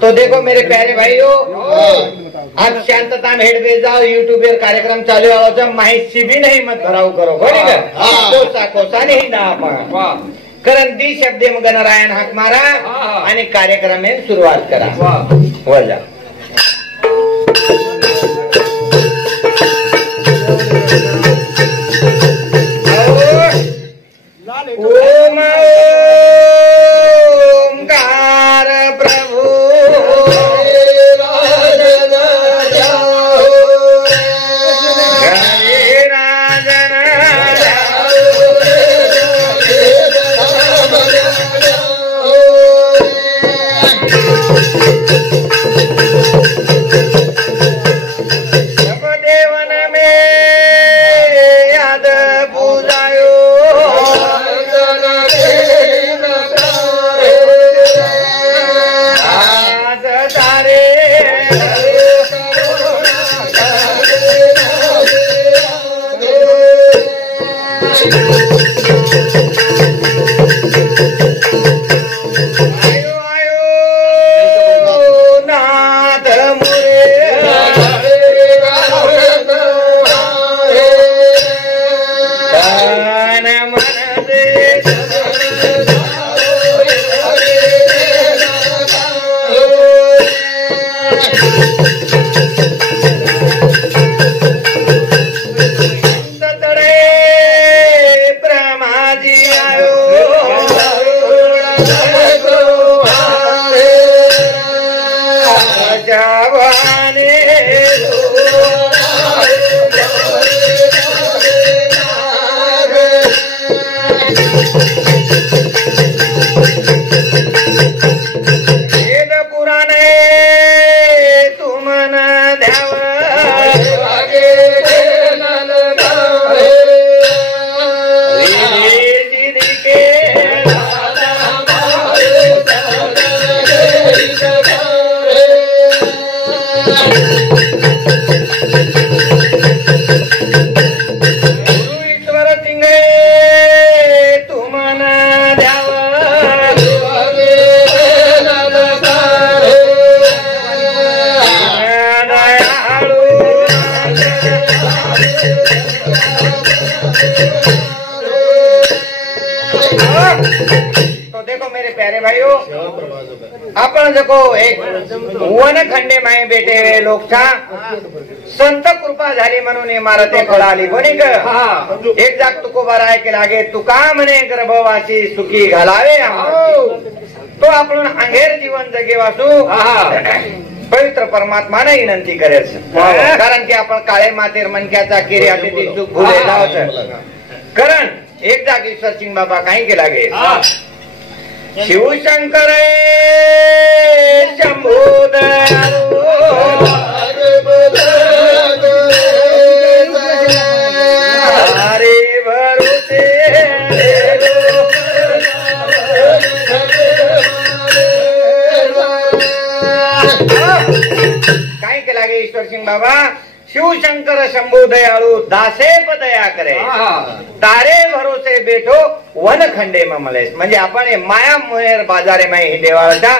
तो देखो मेरे प्यारे भाइयों, आप शांतता में हेड पे जाओ। यूट्यूब पर कार्यक्रम चालू आहे, माहिती भी नाही मत भराव करो, कोसा कोसा नहीं ना आपण कारण दी शब्द मग नारायण हाक मारा आणि कार्यक्रम में सुरुवात करा। वर जा ओम ओंकार प्रभु तो देखो मेरे प्यारे भाइयों, आपण देखो एक वन खंडे माये बेटे लोक था संत कृपा झाली म्हणून इमारत कळाली कोणी ग एक जाग तुकोबा राय के लागे तुका म्हणे गर्भवासी सुखी घालावे तो आपण अंगेर जीवन जगे वासू पवित्र परमात्मा ने विनंती करेल कारण की आपण काळे मातेर मनक्याचा किरी आते ती चूक भुले जावत कारण एक जागी ईश्वर सिंह बाबा काही केला गे शिवशंकर शंभू दयाळू हरे भरोसे काही केला गे ईश्वर सिंह बाबा शिवशंकर शंभू दयाळू दासे दया करे तारे भरोसे बेठो वन खंडे ममलेस म्हणजे आपण माया मोहेर बाजारे माई ही देवाळाचा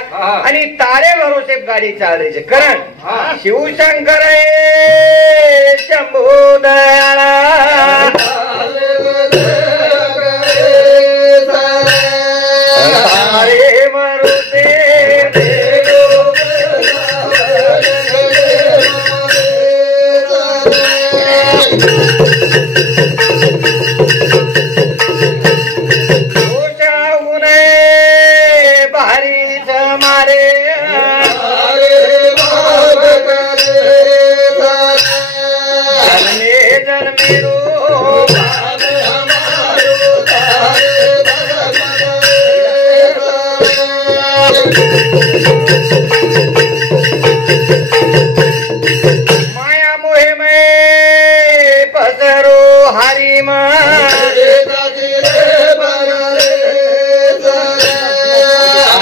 आणि तारे भरोसे गाडी चालवायची कारण शिवशंकर शंभू दयाळा तारे भरोसे भारी मारे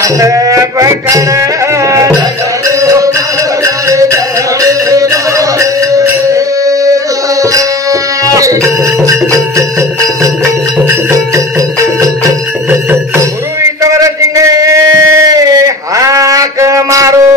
हाथ पकड़ गुरु ईश्वर सिंह हाक मारो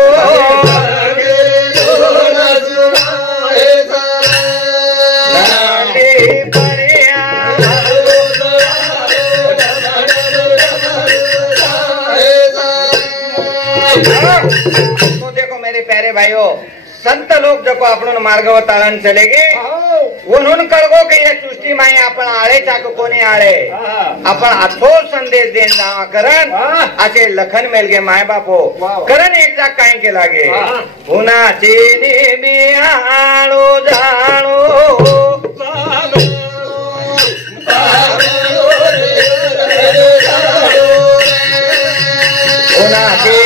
तो देखो मेरे प्यारे भाइयों, संत लोग जो आपण मार्गावर ताळण चलेगे म्हणून कळगो की या सृष्टी माई आपण आळे चाक कोणी आळे आपण अथोल संदेश देन जावा करण असे लखन मेलगे माय बापो करण एकदा काय केला गे पुन्हाचे नेहमी आळो जाणो पुन्हाचे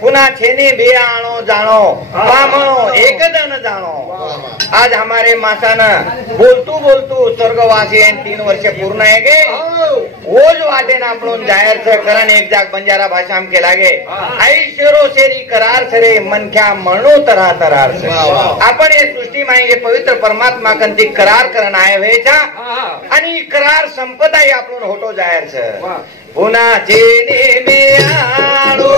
पुन्हा छेनी भी आणो जानो पामणो एक जण जानो। आज हमारे माताना बोलतू बोलतू स्वर्गवासी 3 वर्ष पूर्ण है गे ओज वाटे ना आपण जाहीर करण एक जाग बंजारा भाषा में केला गे ऐश्वरो शेरी करार सरे मनख्या म्हणो तरा तरार आपण हे सृष्टी मागे पवित्र परमात्मा कंती करार करण आहे वेचा आणि करार संपदाई आपण होतो जाहीर छ पुन्हा छेनी भी आणो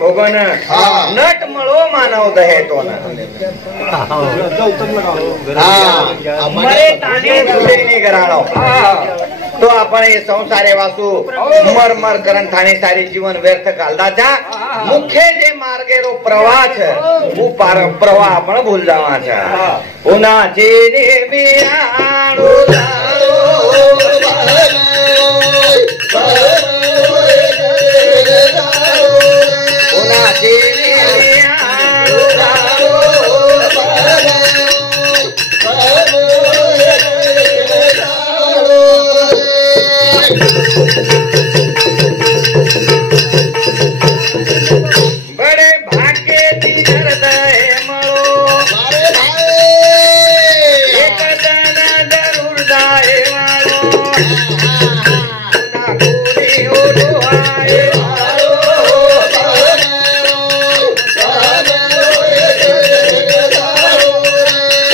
भोगन नट मळो मानव दहे तो मरे ताने सुरेने घराणो तो आपण हे संसारे वासू मर मर करण थाने सारे जीवन व्यर्थ घालदाचा मुख्य जे मार्गेरो प्रवाह छ वो प्रवाह आपण भूल जावाचा पुन्हा जे नेहमी आणो बड़े भाग्य ती हृदय मळो एक जण जरूर जाए वाळो पुन्हा कोणी ओढो आहे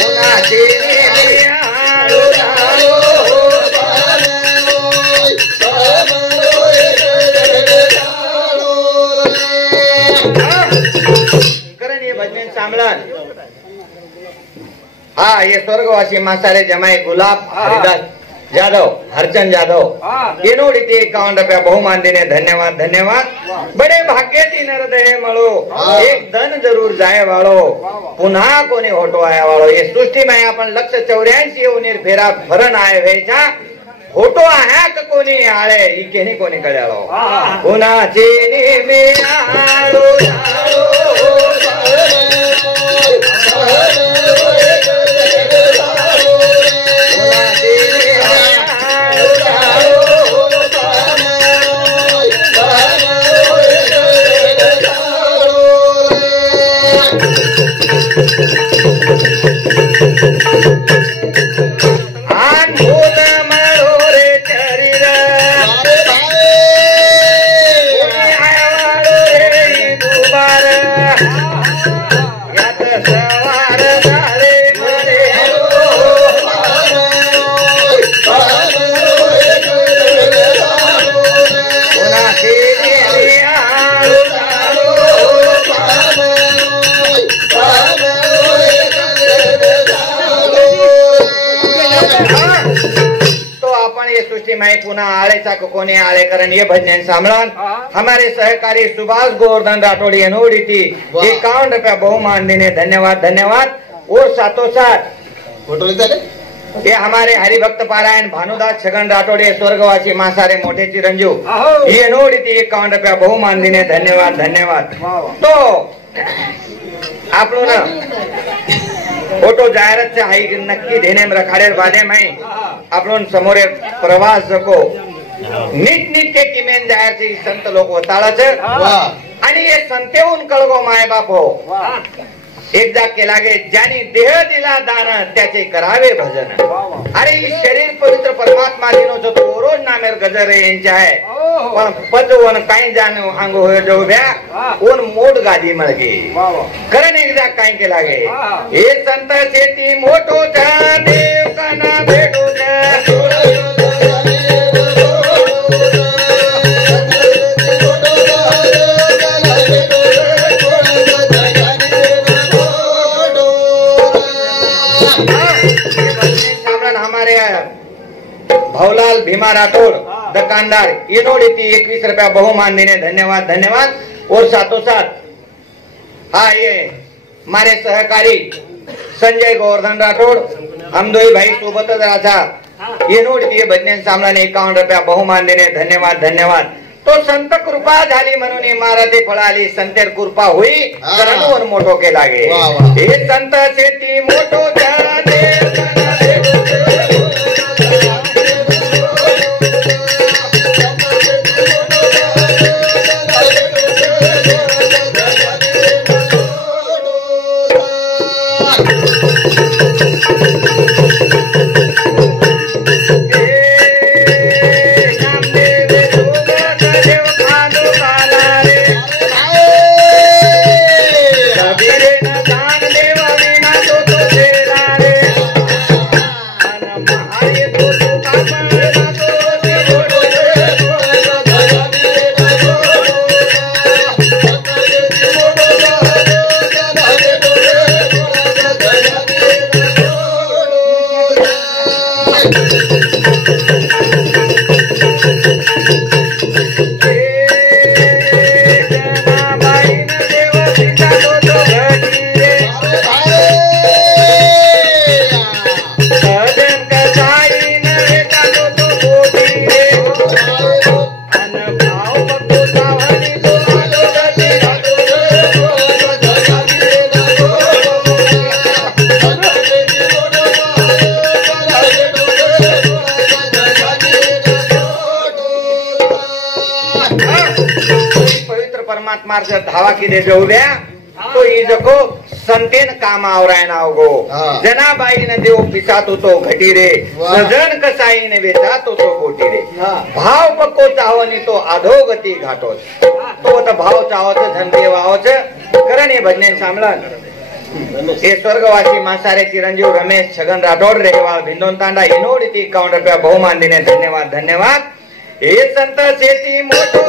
पुन्हा तेने आळो करण ये भजन सामलन हाँ ये स्वर्गवासी मासारे जमाई गुलाब हरिदास जाधव हरचंद जाधव ये 51 रुपया बहुमान देने धन्यवाद धन्यवाद। बड़े भाग्यती नरदय मळो एक धन जरूर जाए वाळो पुन्हा कोणी होटो आया वाळो ये सृष्टी में आपण 184 उनीर फेरा भरण आए वेचा होटो आया का कोणी आळे ई केनी कोणी कळ्यालो पुन्हा चेनी मी आळो पुनः आळेचा कोने आळेकरण ये भजन सामलन हमारे सहकारी सुभाष गोवर्धन राठौड़ एनोडी थी 51 रुपया बहुमान देने धन्यवाद धन्यवाद। और साथों साथ ये हमारे हरिभक्त पारायण भानुदास छगन राठौड़ स्वर्गवासी मासारे मोठे चिरंजीव ये नोडी थी 51 रुपया बहुमान देने धन्यवाद धन्यवाद। तो आप लोग ना फोटो जाहिरात से हाई नक्की देणे रखाडेल बादेम आहे आपण समोर प्रवास जको नीट नीट के किमेन जाहीर से संत लोक होताळाच आणि हे संतेहून कळगो माय बाप हो एकदा केला गे ज्यानी देह दिला दान त्याचे करावे भजन। अरे ही शरीर पवित्र परमात्मा दिनो जो तो रोज नामेर गजर यांचे आहे पण पजवन काही जाण अंग होय जो द्या कोण मोड गादी मळगे कारण एकदा काय केला गे हे संत शेती मोठो जा देव काना भेटो जा भवलाल भीमा राठौड़ दुकानदार इनोडी थी 21 रुपया बहुमान देने धन्यवाद धन्यवाद। और साथों साथ हाँ ये हमारे सहकारी संजय गोवर्धन राठौड़ हम दो भाई सोबत राजा इनोडी थी भजन सामने 51 रुपया बहुमान देने धन्यवाद धन्यवाद। तो संत कृपा झाली म्हणून इमारती फळाली संतेर कृपा होई करणवर मोठो केला गे हे संत शेती मोठो जाते धावा की दे जाऊ द्या तो इजको संतेन काम आवरायना अवगो जनाबाईने देव पिसात होतो घटी रे सजन कसाईने वेचात होतो गोटी रे भाव पक्को चावनी तो अधोगती घाटोच तो आता भाव चावच धनदेव आवच करण हे भजन सांभळन हे स्वर्गवासी मासारे चिरंजीव रमेश छगन राठौड़ रेवाळ भिंदोन तांडा इनोडी थी 51 रुपया बहुमान देने धन्यवाद धन्यवाद। हे संत शेती मोठो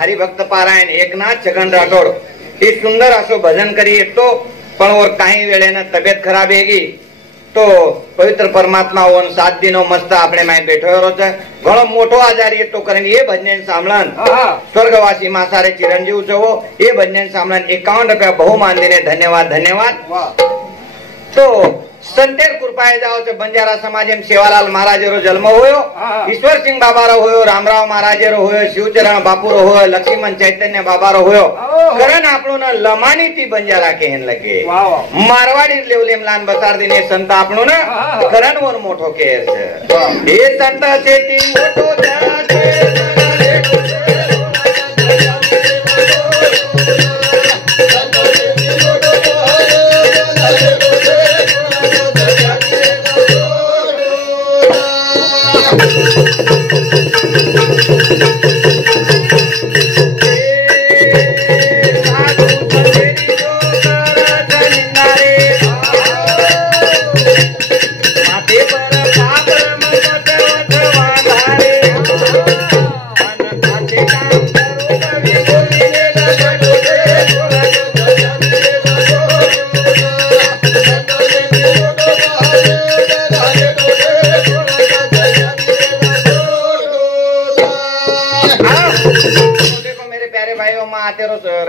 हरिभक्त पारायण एकनाथ छगन राठौड़ એ સુંદર આસો ભજન કરી તો પણ ઓર કાંઈ વેળેને તબિયત ખરાબ હેગી તો પવિત્ર પરમાત્મા ઓન 7 દિનો મસ્ત આપણે માં બેઠો રહ્યો છે ઘણો મોટો આજારી તો કરીને એ ભજન સાંભળન સ્વર્ગવાસી માં સારે ચિરંજીવ છો એ ભજન સાંભળન 51 રૂપિયા બહુ માંદીને ધન્યવાદ ધન્યવાદ તો સંતેર કૃપાએ જાઓ છે બંજારા સમાજ એમ સેવાલાલ મહારાજેરો જન્મ હોયો ઈશ્વરસિંહ બાબારો હોયો રામરાવ મહારાજેરો હોયો શિવચરણ બાપુરો હોયો લક્ષ્મીમન ચૈતન્ય બાબારો હોયો કરણ આપણું ને લમાની તી બંજારા કહેન લગે મારવાડી લેવલેમ લાન બતાર દીને સંત આપણું ને કરણ ઓર મોટો કહે છે એ સંત છે તી મોટો છે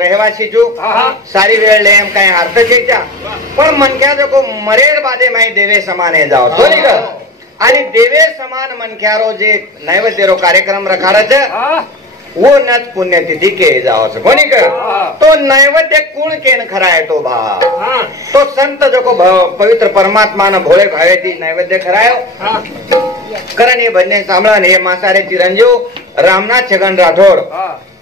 રહેવાસી છું સારી વેળ લે એમ કઈ અર્થ છે પણ મન ક્યાં જો મરેર બાદે માઈ દેવે સમાને જાઓ તો અને દેવે સમાન મન ખ્યારો જે નૈવેદ્યરો કાર્યક્રમ રખાડે છે वो नच पुण्यतिथि के जाओ से कोनी कर तो नैवेद्य कुण केन खराए तो भा तो संत जो को पवित्र परमात्मा न भोले भावे थी नैवेद्य खरायो करण ये भजन सामळन ये मासारे चिरंजीव रामनाथ छगन राठौड़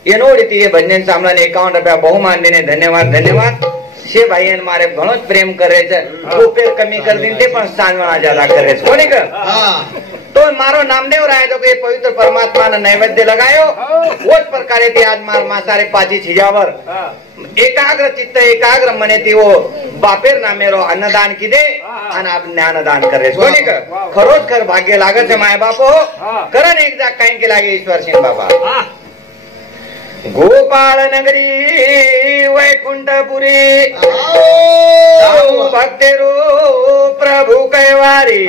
ये नोड़ी ये भजन सामळन 51 रुपया बहुमान देने धन्यवाद धन्यवाद छे भाई मारे घणो ज प्रेम करे छे रुपये कमी कर दीने पण सांजवाना ज्यादा करे छे कोनी कर तो मारो नामदेव राय जो के पवित्र परमात्मा ने नैवेद्य लगायो वो प्रकारे थी आज मार मासारे पाजी छिजावर एकाग्र चित्त एकाग्र मने थी वो बापेर नामेरो अन्नदान कीधे અને આપ જ્ઞાનદાન કરે છે કોની કર ખરોજ ખર ભાગ્ય લાગે છે માય બાપો કરન એક જા કાઈ કે લાગે ઈશ્વર સિંહ બાબા गोपाल नगरी वैकुंठपुरी भक्तेरो प्रभु कैवारी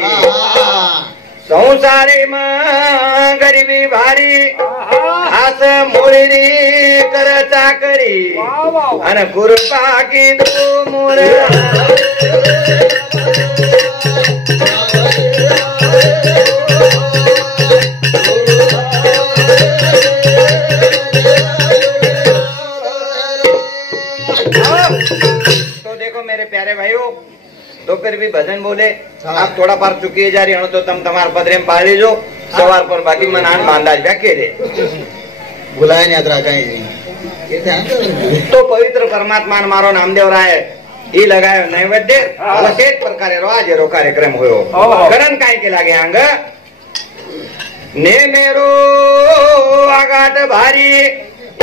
संसारी में गरीबी भारी आस मोरी कर चाकरी अन कृपा की दो मोर तो देखो मेरे प्यारे भाइयों तो फिर भी भजन बोले आप थोड़ा पार चुकी जा रही हो तो तुम तुम्हारे पदरे में पाली जो सवार पर बाकी मनान बांधा व्याख्या दे बुलाया नहीं यात्रा कहीं तो पवित्र परमात्मा मारो नामदेव राय ये लगायो नैवेद्य विशेष प्रकारे रोजेरो कार्यक्रम होयो करण काय के लागे अंग ने मेरो आगाट भारी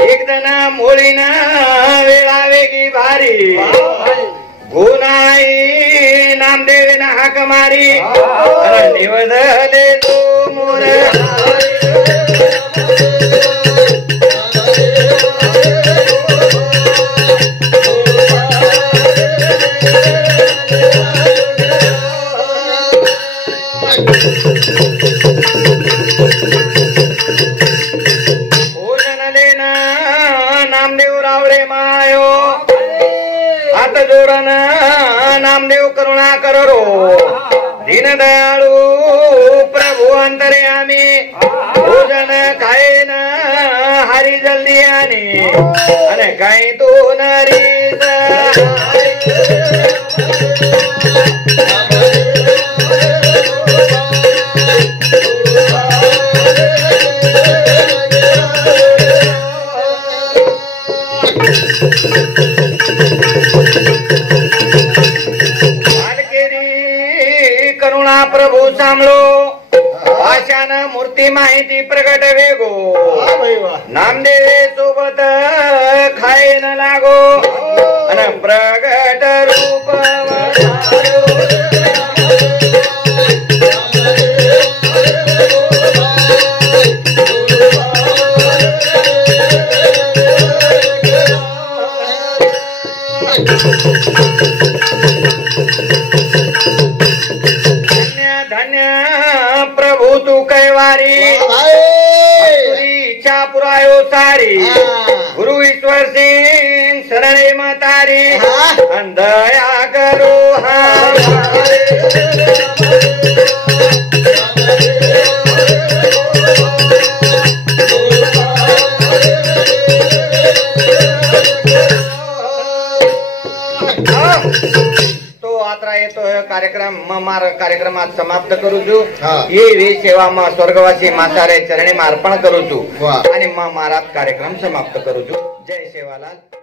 एक दना मोळीना वेळावेगी भारी गुनाई नामदेव ना हाक मारी निवदले तो मोर भोजन लेना नामदेव राव रे मायो हाथ जोड़न नामदेव करुणा करो दीन दयाळु प्रभु अंतर्यामी भोजन खाए न हरी जल्दी आनी अने कहीं तो नरी करुणा प्रभु सामलो आशान मूर्ती माहिती प्रगट वेगो नामदेव सोबत खाए न लागो अन प्रगट रूप ईश्वर सिंह शरणे मतारी हाँ। अंधया करो तो आता येतो कार्यक्रम कार्यक्रमात समाप्त करू छू हाँ। ये सेवा में स्वर्गवासी मातारे चरणे में अर्पण करू छू वाह। आणि महाराज कार्यक्रम समाप्त करू छू जय सेवालाल।